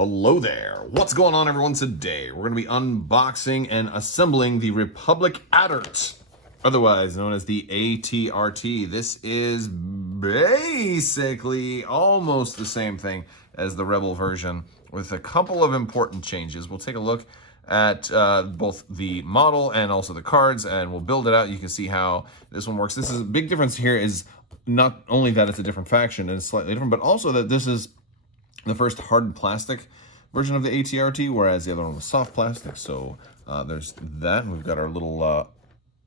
Hello there. What's going on, everyone? Today we're going to be unboxing and assembling the Republic Adert, otherwise known as the ATRT. This is basically almost the same thing as the Rebel version with a couple of important changes. We'll take a look at both the model and also the cards, and we'll build it out. You can see how this one works. This is a big difference here is not only that it's a different faction and it's slightly different, but also that this is the first hard plastic version of the ATRT, whereas the other one was soft plastic. So there's that. And we've got our little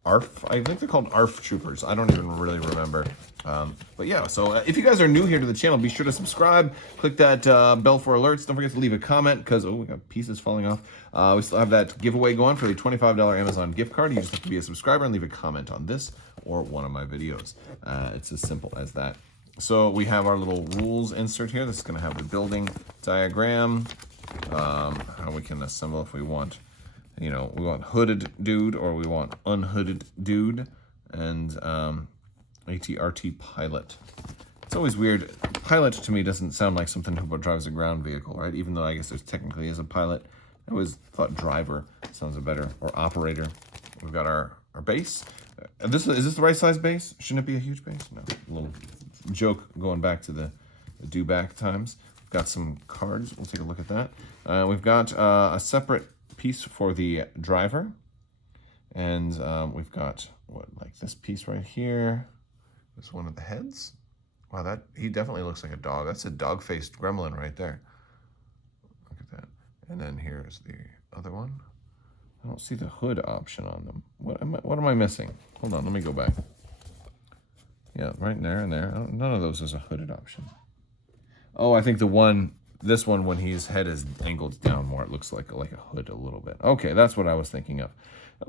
ARF. I think they're called ARF troopers. I don't even really remember. But yeah, so if you guys are new here to the channel, be sure to subscribe. Click that bell for alerts. Don't forget to leave a comment because, oh, we got pieces falling off. We still have that giveaway going for the $25 Amazon gift card. You just have to be a subscriber and leave a comment on this or one of my videos. It's as simple as that. So we have our little rules insert here. This is going to have the building diagram, how we can assemble if we want, you know, we want hooded dude or we want unhooded dude, and ATRT pilot. It's always weird. Pilot to me doesn't sound like something who drives a ground vehicle, right? Even though I guess there's technically is a pilot. I always thought driver sounds better, or operator. We've got our base. Is this the right size base? Shouldn't it be a huge base? No, a little joke going back to the do-back times. We've got some cards. We'll take a look at that. We've got a separate piece for the driver. And we've got, what, like this piece right here. This one of the heads. Wow, he definitely looks like a dog. That's a dog-faced gremlin right there. Look at that. And then here's the other one. I don't see the hood option on them. What am I missing? Hold on, let me go back. Yeah, right there and there. None of those is a hooded option. Oh, I think this one, when his head is angled down more, it looks like a hood a little bit. Okay, that's what I was thinking of.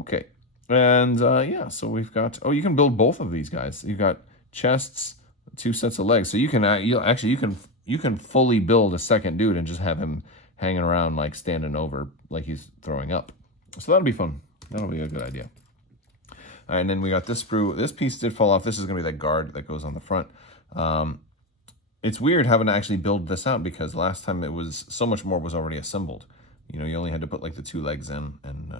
Okay, and yeah, so we've got, oh, you can build both of these guys. You've got chests, 2 sets of legs. So you can, you can fully build a second dude and just have him hanging around like standing over like he's throwing up. So that'll be fun. That'll be a good idea. All right, and then we got this sprue. This piece did fall off. This is going to be that guard that goes on the front. It's weird having to actually build this out because last time it was so much more was already assembled. You know, you only had to put like the 2 legs in and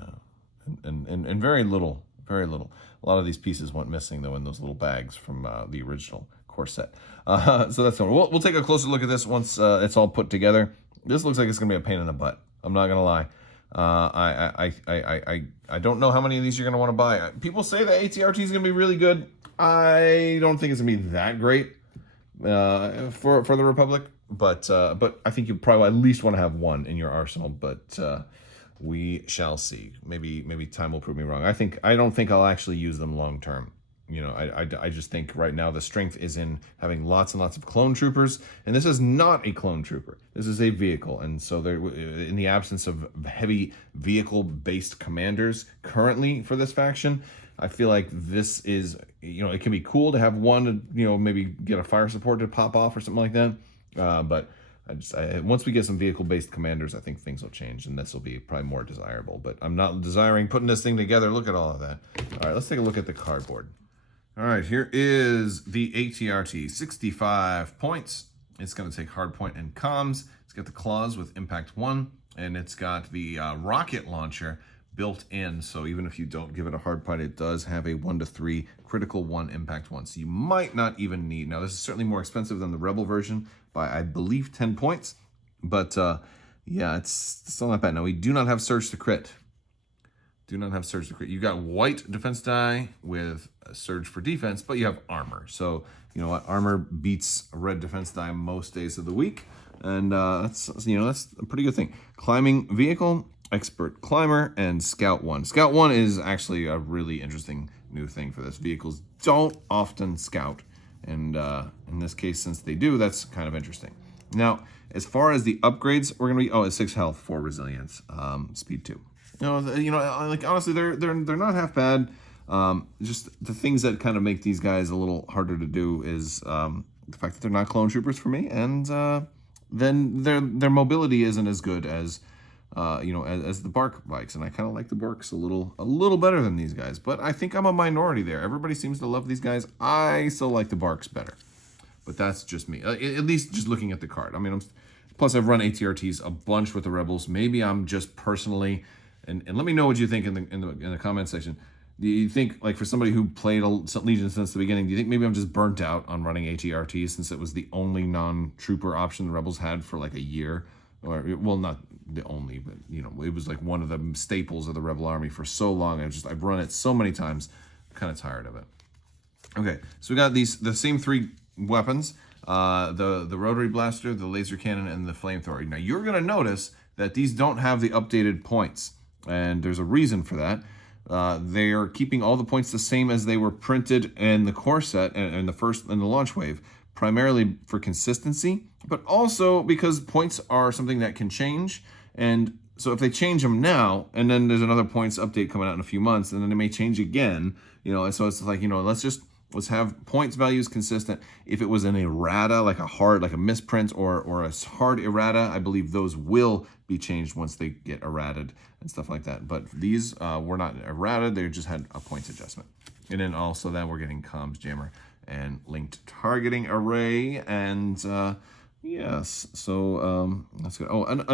very little. A lot of these pieces went missing though in those little bags from the original core set. So that's fun. We'll take a closer look at this once it's all put together. This looks like it's going to be a pain in the butt. I'm not going to lie. I don't know how many of these you're going to want to buy. People say the ATRT is going to be really good. I don't think it's going to be that great for the Republic, but I think you probably at least want to have one in your arsenal. But we shall see. Maybe time will prove me wrong. I don't think I'll actually use them long term. You know, I just think right now the strength is in having lots and lots of clone troopers, and this is not a clone trooper. This is a vehicle, and so there, in the absence of heavy vehicle-based commanders currently for this faction, I feel like this is, you know, it can be cool to have one, you know, maybe get a fire support to pop off or something like that, but once we get some vehicle-based commanders, I think things will change, and this will be probably more desirable. But I'm not desiring putting this thing together. Look at all of that. All right, let's take a look at the cardboard. All right, here is the ATRT, 65 points. It's going to take hardpoint and comms. It's got the claws with impact 1, and it's got the rocket launcher built in. So even if you don't give it a hardpoint, it does have a 1 to 3 critical 1 impact 1. So you might not even need. Now this is certainly more expensive than the Rebel version by I believe 10 points, but yeah, it's still not bad. Now we do not have surge to crit. You got white defense die with a surge for defense, but you have armor. So you know what? Armor beats a red defense die most days of the week, and that's a pretty good thing. Climbing vehicle, expert climber, and scout 1. Scout 1 is actually a really interesting new thing for this. Vehicles don't often scout, and in this case, since they do, that's kind of interesting. Now, as far as the upgrades, we're gonna be it's 6 health, 4 resilience, speed 2. Like honestly, they're not half bad. Just the things that kind of make these guys a little harder to do is the fact that they're not clone troopers for me, and then their mobility isn't as good as as the Bark bikes, and I kind of like the Barks a little better than these guys. But I think I'm a minority there. Everybody seems to love these guys. I still like the Barks better, but that's just me. At least just looking at the card. I mean, Plus, I've run ATRTs a bunch with the Rebels. Maybe I'm just personally, and let me know what you think in the comment section. Do you think, like, for somebody who played Legion since the beginning, do you think maybe I'm just burnt out on running ATRTs since it was the only non-trooper option the Rebels had for like a year? Or, well, not the only, but, you know, it was like one of the staples of the Rebel Army for so long. I've run it so many times, I'm kind of tired of it. Okay, so we got the same 3 weapons, the rotary blaster, the laser cannon, and the flamethrower. Now, you're going to notice that these don't have the updated points, and there's a reason for that. They are keeping all the points the same as they were printed in the core set and the launch wave, primarily for consistency, but also because points are something that can change. And so if they change them now, and then there's another points update coming out in a few months, and then they may change again, you know, and so it's like, you know, let's have points values consistent. If it was an errata, like a misprint or a hard errata, I believe those will be changed once they get errated and stuff like that. But these were not errata, they just had a points adjustment. And then also then we're getting comms jammer and linked targeting array, and yes, so that's good. Oh, and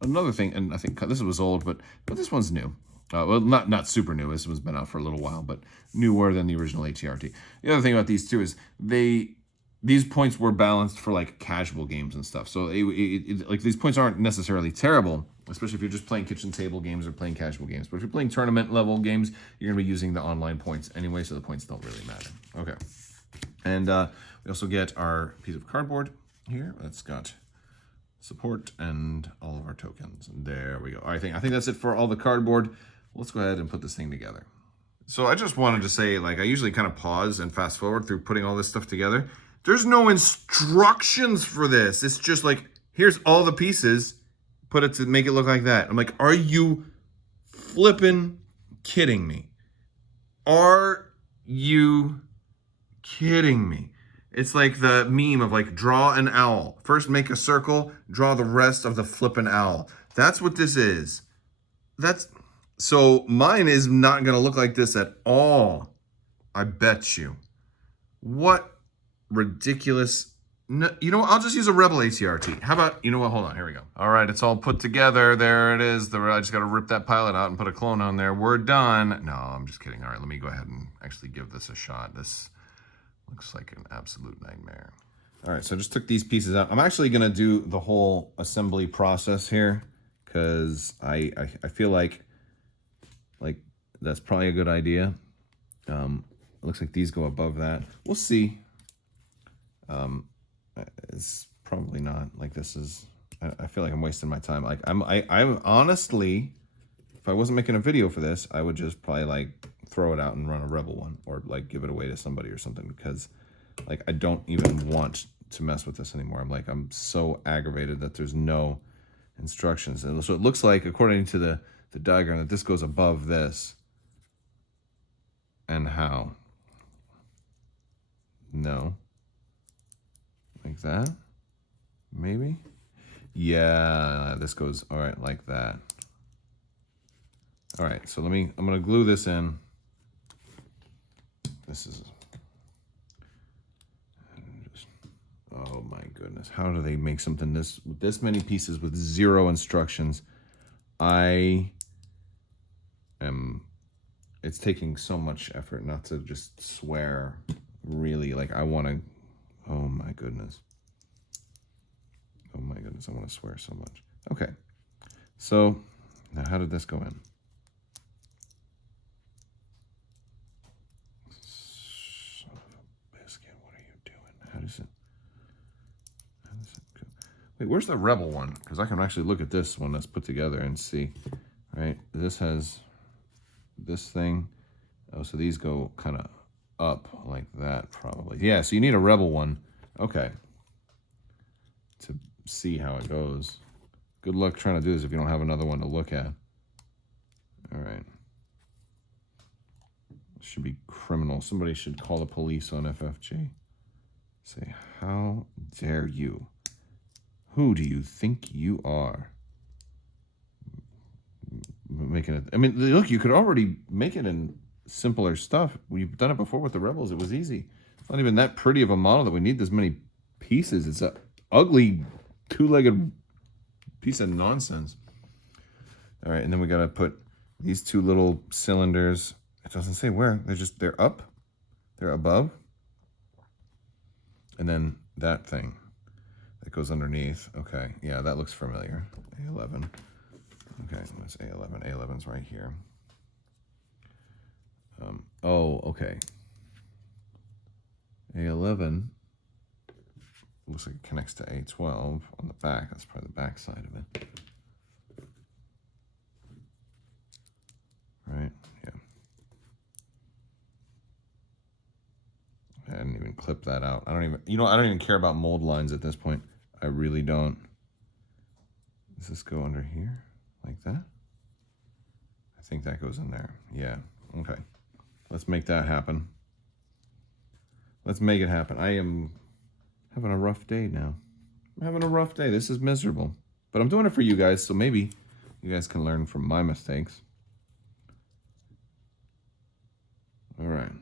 another thing, and I think this was old, but this one's new. Well, not super new. This one's been out for a little while, but newer than the original ATRT. The other thing about these too is these points were balanced for like casual games and stuff. So like these points aren't necessarily terrible, especially if you're just playing kitchen table games or playing casual games. But if you're playing tournament level games, you're gonna be using the online points anyway, so the points don't really matter. Okay, and we also get our piece of cardboard here. That's got support and all of our tokens. And there we go. I think that's it for all the cardboard. Let's go ahead and put this thing together. So I just wanted to say, like, I usually kind of pause and fast forward through putting all this stuff together. There's no instructions for this. It's just like, here's all the pieces, put it to make it look like that. I'm like, are you flipping kidding me? Are you kidding me? It's like the meme of like, draw an owl. First make a circle, draw the rest of the flippin' owl. That's what this is. So mine is not gonna look like this at all. I bet you. What ridiculous, no, you know what, I'll just use a Rebel ATRT. How about, you know what, hold on, here we go. All right, it's all put together. There it is. I just gotta rip that pilot out and put a clone on there. We're done. No, I'm just kidding. All right, let me go ahead and actually give this a shot. This looks like an absolute nightmare. All right, so I just took these pieces out. I'm actually gonna do the whole assembly process here because I feel like that's probably a good idea. It looks like these go above that. We'll see. It's probably not. Like, this is, I feel like I'm wasting my time. Like, I'm honestly, if I wasn't making a video for this, I would just probably like throw it out and run a Rebel one, or like give it away to somebody or something, because like I don't even want to mess with this anymore. I'm so aggravated that there's no instructions. And so it looks like, according to the diagram, that this goes above this. And how? No. Like that? Maybe? Yeah, this goes, all right, like that. All right, so I'm gonna glue this in. This is, oh my goodness. How do they make something with this many pieces with 0 instructions? It's taking so much effort not to just swear, really. Like, I want to, oh my goodness. Oh my goodness, I want to swear so much. Okay, so now how did this go in? Son of a biscuit, what are you doing? How does it go? Wait, where's the Rebel one? Because I can actually look at this one that's put together and see, right? This has this thing. Oh, so these go kind of up like that, probably. Yeah, so you need a Rebel one. Okay. To see how it goes. Good luck trying to do this if you don't have another one to look at. All right. Should be criminal. Somebody should call the police on FFG. Say, how dare you? Who do you think you are? Making it, I mean, look, you could already make it in simpler stuff. We've done it before with the Rebels. It was easy. It's not even that pretty of a model that we need this many pieces. It's a ugly Two-legged piece of nonsense. All right, and then we gotta put these two little cylinders. It doesn't say where. They're up. They're above. And then that thing that goes underneath. Okay, yeah, that looks familiar. A11. Okay, that's A11. A11's right here. Oh, okay. A11 looks like it connects to A12 on the back. That's probably the back side of it. Right? Yeah. I didn't even clip that out. I don't even care about mold lines at this point. I really don't. Does this go under here like that? I think that goes in there. Yeah. Okay. Let's make that happen. Let's make it happen. I am having a rough day now. I'm having a rough day. This is miserable. But I'm doing it for you guys, so maybe you guys can learn from my mistakes. All right.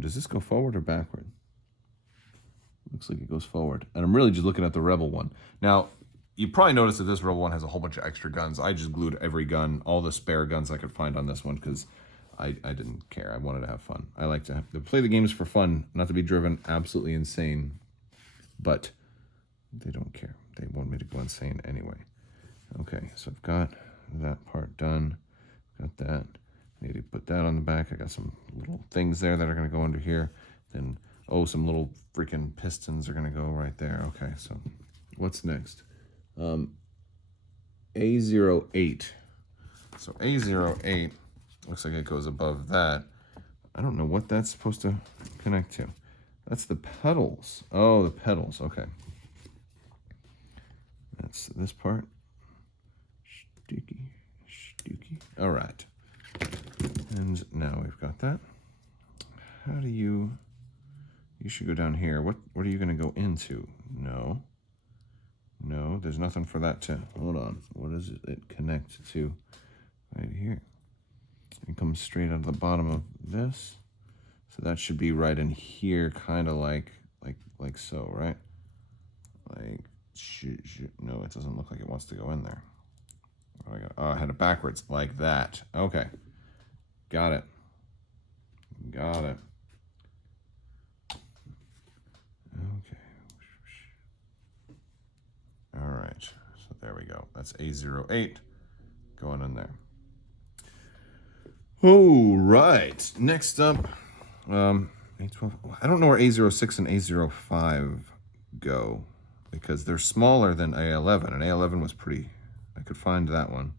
Does this go forward or backward? Looks like it goes forward. And I'm really just looking at the Rebel one. Now, you probably noticed that this Rebel one has a whole bunch of extra guns. I just glued every gun, all the spare guns I could find on this one, because I didn't care. I wanted to have fun. I like to play the games for fun, not to be driven absolutely insane. But they don't care. They want me to go insane anyway. Okay, so I've got that part done. Got that. I need to put that on the back. I got some little things there that are going to go under here. Then, oh, some little freaking pistons are going to go right there. Okay, so what's next? A08. So A08 looks like it goes above that. I don't know what that's supposed to connect to. That's the pedals. Oh, the pedals. Okay. That's this part. Sticky. All right. And now we've got that. How do you should go down here. What are you going to go into? No, there's nothing for that to, hold on. What does it connect to right here? It comes straight out of the bottom of this. So that should be right in here, kind of like so, right? Like, no, it doesn't look like it wants to go in there. Oh, I had it backwards, like that. Okay. Got it. Okay. All right. So there we go. That's A08 going in there. All right. Next up, A12. I don't know where A06 and A05 go, because they're smaller than A11, and A11 was pretty. I could find that one.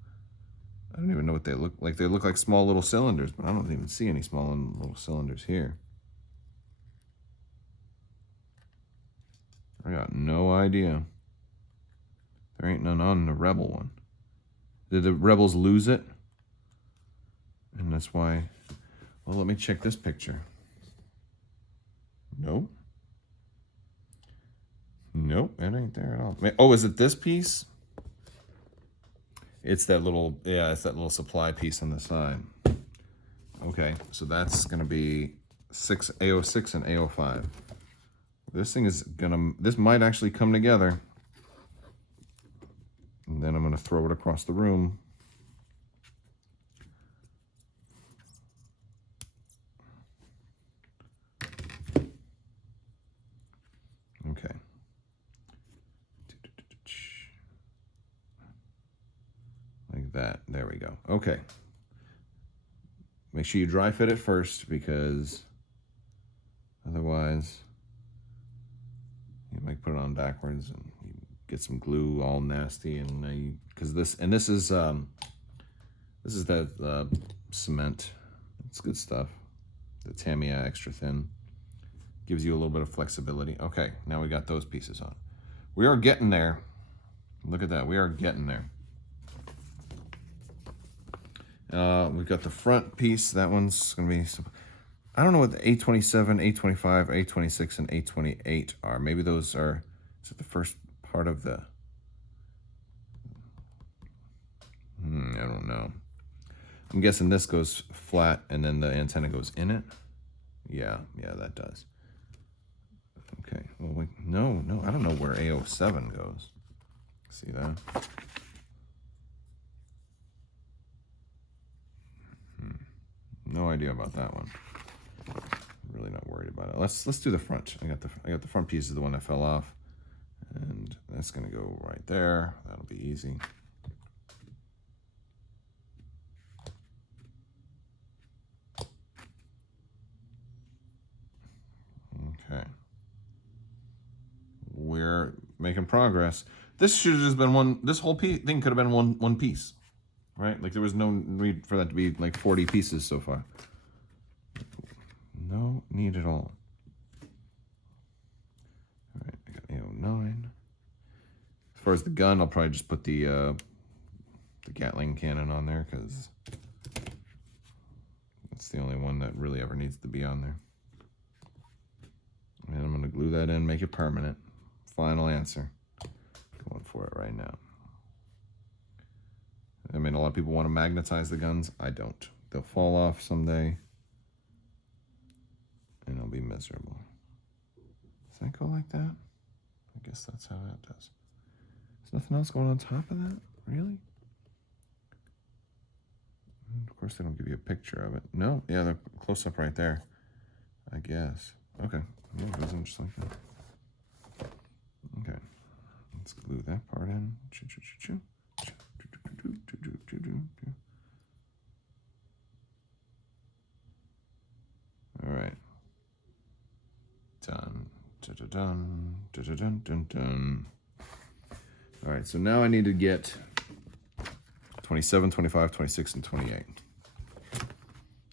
I don't even know what they look like. They look like small little cylinders, but I don't even see any small little cylinders here. I got no idea. There ain't none on the Rebel one. Did the Rebels lose it? And that's why. Well, let me check this picture. Nope. Nope, it ain't there at all. Oh, is it this piece? It's that little, yeah, it's that little supply piece on the side. Okay, so that's gonna be A06 and A05. This thing is this might actually come together. And then I'm gonna throw it across the room. Okay. Like that, there we go. Okay. Make sure you dry fit it first, because otherwise you might put it on backwards and you get some glue all nasty, and because this is that cement. It's good stuff. The Tamiya extra thin gives you a little bit of flexibility. Okay, now we got those pieces on. We are getting there. Look at that. We are getting there. We've got the front piece. That one's going to be, I don't know what the A27, A25, A26, and A28 are. Maybe those are, is it the first part of the, I don't know. I'm guessing this goes flat and then the antenna goes in it. Yeah, that does. Okay, well, wait, no, I don't know where A07 goes. See that? No idea about that one. Really not worried about it. Let's do the front. I got the front piece is the one that fell off, and that's gonna go right there. That'll be easy. Okay, we're making progress. This should have just been one. This whole thing could have been one piece, right? Like there was no need for that to be like 40 pieces so far. No need at all. All right, I got A09. As far as the gun, I'll probably just put the Gatling cannon on there because it's the only one that really ever needs to be on there. And I'm gonna glue that in, make it permanent. Final answer. Going for it right now. I mean, a lot of people want to magnetize the guns. I don't. They'll fall off someday, and I'll be miserable. Does that go like that? I guess that's how that does. There's nothing else going on top of that? Really? And of course, they don't give you a picture of it. No, yeah, the close-up right there, I guess. Okay, yeah, it goes in just like that. Okay, let's glue that part in. All right. Done. Dun, dun, dun, dun, dun, dun. All right, so now I need to get 27, 25, 26, and 28.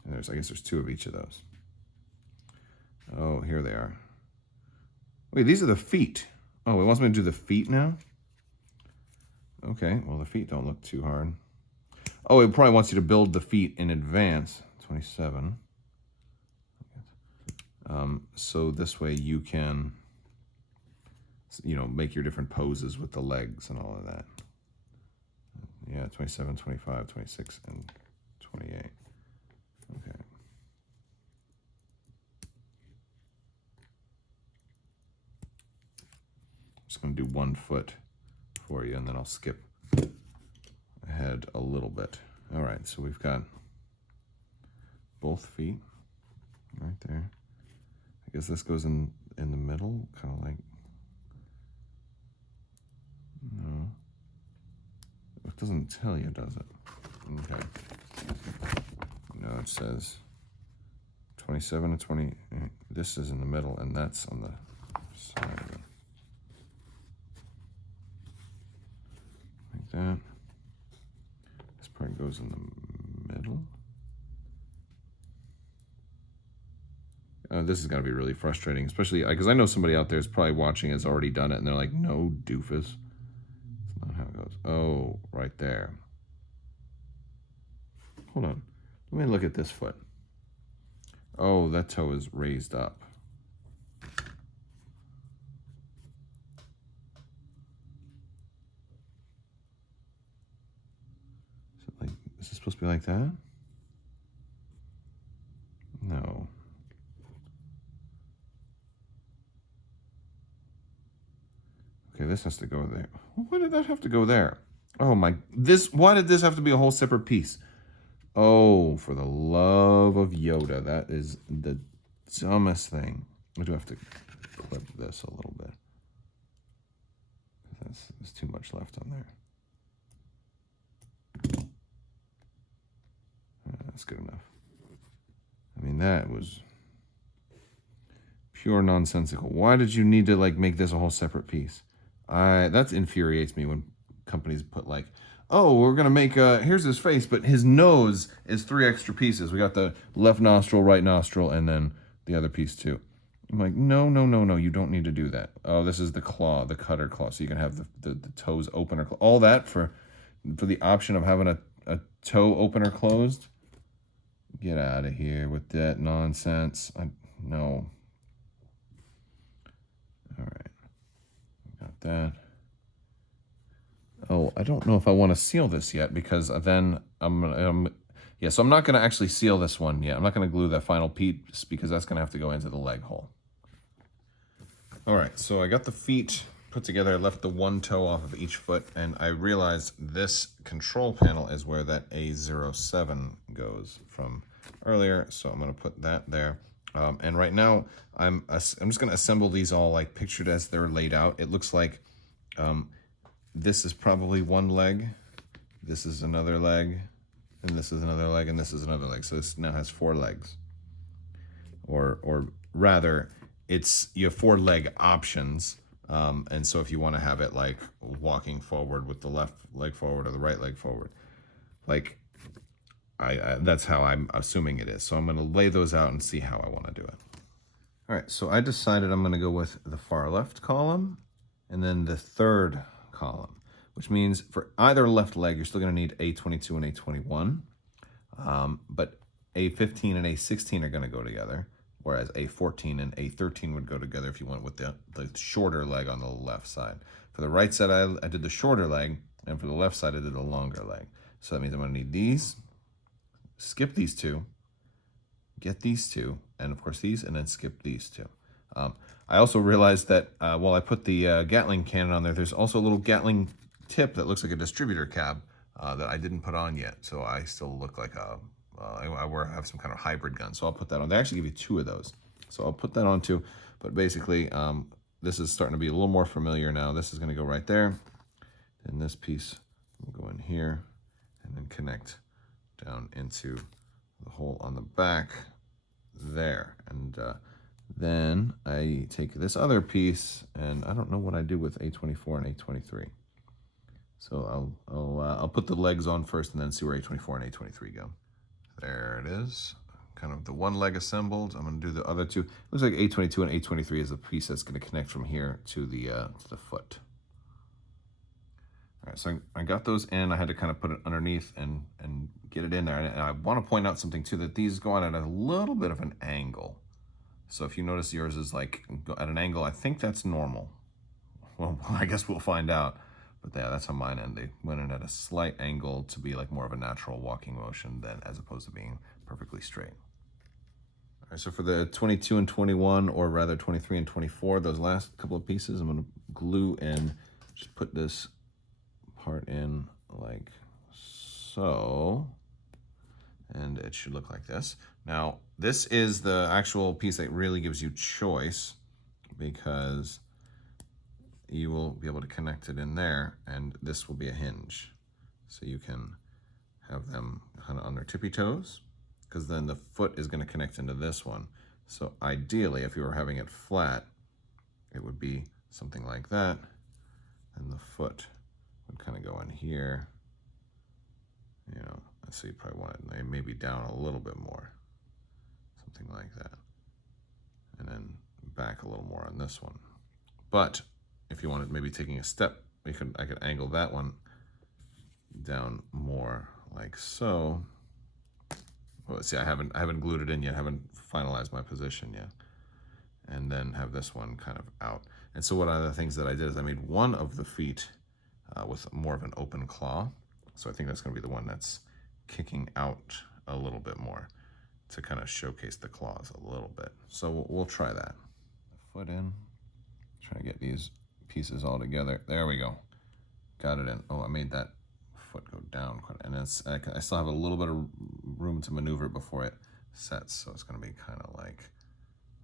And I guess there's 2 of each of those. Oh, here they are. Wait, these are the feet. Oh, it wants me to do the feet now? Okay, well, the feet don't look too hard. Oh, it probably wants you to build the feet in advance. 27. So this way you can, you know, make your different poses with the legs and all of that. Yeah, 27, 25, 26, and 28. Okay. I'm just going to do 1 foot for you, and then I'll skip ahead a little bit. All right, so we've got both feet right there. I guess this goes in the middle, kind of like, no. It doesn't tell you, does it? Okay. No, it says 27 and 20. This is in the middle, and that's on the side of it. Like that. This part goes in the middle. This is going to be really frustrating, especially because I know somebody out there is probably watching has already done it, and they're like, no, doofus. That's not how it goes. Oh, right there. Hold on. Let me look at this foot. Oh, that toe is raised up. Is it supposed to be like that? No. Okay, this has to go there. Why did that have to go there? Oh my, why did this have to be a whole separate piece? Oh, for the love of Yoda, that is the dumbest thing. I do have to clip this a little bit. There's too much left on there. That's good enough. I mean, that was pure nonsensical. Why did you need to like make this a whole separate piece? That infuriates me when companies put like, oh, we're gonna make here's his face, but his nose is 3 extra pieces. We got the left nostril, right nostril, and then the other piece too. I'm like, no, you don't need to do that. Oh, this is the claw, the cutter claw, so you can have the toes open or all that for the option of having a toe open or closed. Get out of here with that nonsense. No. All right. Got that. Oh, I don't know if I want to seal this yet because then so I'm not going to actually seal this one yet. I'm not going to glue that final piece because that's going to have to go into the leg hole. All right, so I got the feet put together. I left the one toe off of each foot, and I realized this control panel is where that A07 goes from earlier. So I'm gonna put that there. And right now, I'm just gonna assemble these all like pictured as they're laid out. It looks like this is probably one leg, this is another leg, and this is another leg, and this is another leg. So this now has 4 legs. Or rather, you have 4 leg options. And so if you want to have it like walking forward with the left leg forward or the right leg forward, like that's how I'm assuming it is. So I'm going to lay those out and see how I want to do it. All right, so I decided I'm going to go with the far left column and then the third column, which means for either left leg, you're still going to need A22 and A21. But A15 and A16 are going to go together, whereas A14 and A13 would go together if you went with the shorter leg on the left side. For the right side, I did the shorter leg, and for the left side, I did the longer leg. So that means I'm going to need these, skip these 2, get these 2, and of course these, and then skip these 2. I also realized that while I put the Gatling cannon on there, there's also a little Gatling tip that looks like a distributor cap that I didn't put on yet. So I still look like I have some kind of hybrid gun. So I'll put that on. They actually give you 2 of those. So I'll put that on too. But basically, this is starting to be a little more familiar now. This is going to go right there. And this piece will go in here and then connect down into the hole on the back there. And then I take this other piece, and I don't know what I do with A24 and A23. So I'll put the legs on first and then see where A24 and A23 go. There it is, kind of the one leg assembled. I'm going to do the other 2. Looks like A22 and A23 is a piece that's going to connect from here to the foot. All right, so I got those in. I had to kind of put it underneath and get it in there. And I want to point out something too, that these go on at a little bit of an angle. So if you notice yours is like at an angle, I think that's normal. Well, I guess we'll find out. But yeah, that's how mine end. They went in at a slight angle to be like more of a natural walking motion than as opposed to being perfectly straight. All right, so for the 22 and 21, or rather 23 and 24, those last couple of pieces, I'm gonna glue in, just put this part in like so, and it should look like this. Now, this is the actual piece that really gives you choice, because you will be able to connect it in there, and this will be a hinge. So you can have them kind of on their tippy toes, because then the foot is going to connect into this one. So ideally, if you were having it flat, it would be something like that, and the foot would kind of go in here. You know, so you probably want it maybe down a little bit more, something like that, and then back a little more on this one. But if you wanted maybe taking a step, I could angle that one down more like so. Well, see, I haven't glued it in yet. I haven't finalized my position yet. And then have this one kind of out. And so one of the things that I did is I made one of the feet with more of an open claw. So I think that's going to be the one that's kicking out a little bit more to kind of showcase the claws a little bit. So we'll try that. Foot in. Try to get these pieces all together. There we go. Got it in. Oh, I made that foot go down quite, and I still have a little bit of room to maneuver it before it sets. So it's going to be kind of like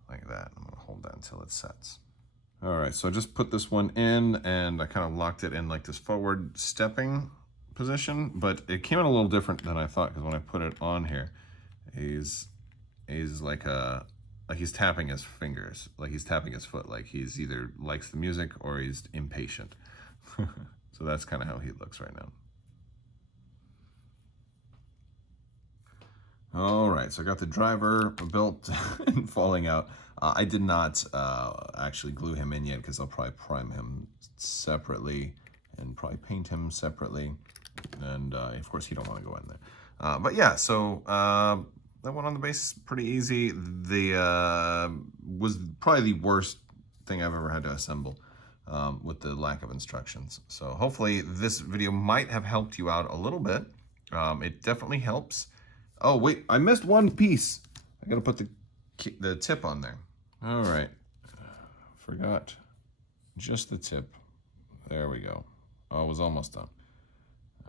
that. I'm going to hold that until it sets. All right, so I just put this one in, and I kind of locked it in like this forward stepping position, but it came in a little different than I thought, because when I put it on here, he's like he's tapping his fingers, like he's tapping his foot, like he's either likes the music or he's impatient. So that's kind of how he looks right now. All right, so I got the driver built and falling out. I did not actually glue him in yet, because I'll probably prime him separately and probably paint him separately. And of course, you don't want to go in there. But yeah, so that one on the base, pretty easy. The was probably the worst thing I've ever had to assemble with the lack of instructions. So hopefully this video might have helped you out a little bit. It definitely helps. Oh wait, I missed one piece. I gotta put the tip on there. All right, forgot just the tip. There we go. Oh, it was almost done.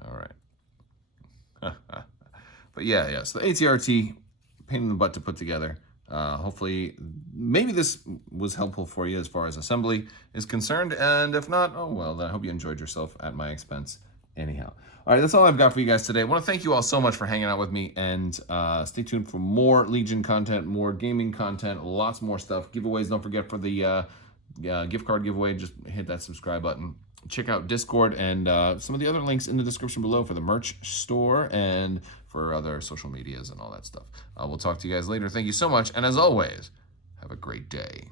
All right. But yeah, so the ATRT, pain in the butt to put together. Hopefully, maybe this was helpful for you as far as assembly is concerned. And if not, oh well, then I hope you enjoyed yourself at my expense anyhow. All right, that's all I've got for you guys today. I want to thank you all so much for hanging out with me, and stay tuned for more Legion content, more gaming content, lots more stuff. Giveaways, don't forget for the gift card giveaway, just hit that subscribe button. Check out Discord and some of the other links in the description below for the merch store and for other social medias and all that stuff. We'll talk to you guys later. Thank you so much, and as always, have a great day.